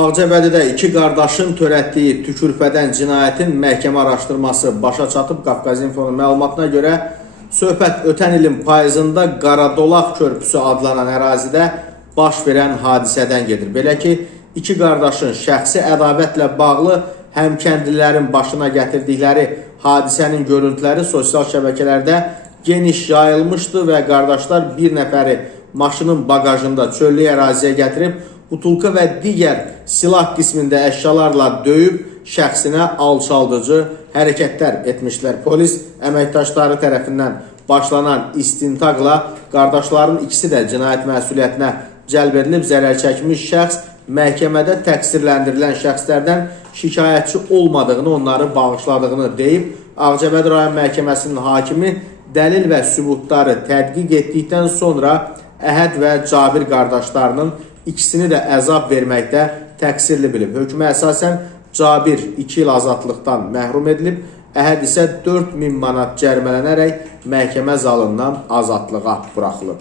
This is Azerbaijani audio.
Ağcabədidə iki qardaşın törətdiyi tükürpədən cinayətin məhkəmə araşdırması başa çatıb. Qafqazinfonun məlumatına görə söhbət ötən ilin payızında Qaradolaq körpüsü adlanan ərazidə baş verən hadisədən gedir. Belə ki, iki qardaşın şəxsi ədavətlə bağlı həmkəndlilərin başına gətirdikləri hadisənin görüntüləri sosial şəbəkələrdə geniş yayılmışdı və qardaşlar bir nəfəri maşının bagajında çöllük əraziyə gətirib, butulka və digər silah qismində əşyalarla döyüb, şəxsinə alçaldıcı hərəkətlər etmişlər. Polis əməkdaşları tərəfindən başlanan istintaqla qardaşların ikisi də cinayət məsuliyyətinə cəlb edilib. Zərər çəkmiş şəxs məhkəmədə təqsirləndirilən şəxslərdən şikayətçi olmadığını, onları bağışladığını deyib. Ağcabədi rayon məhkəməsinin hakimi dəlil və sübutları tədqiq etdikdən sonra Əhəd və Cabir qardaşlarının ikisini də əzab verməkdə təqsirli bilib. Hökmə əsasən Cabir 2 il azadlıqdan məhrum edilib, Əhəd isə 4000 manat cərimələnərək məhkəmə zalından azadlığa buraxılıb.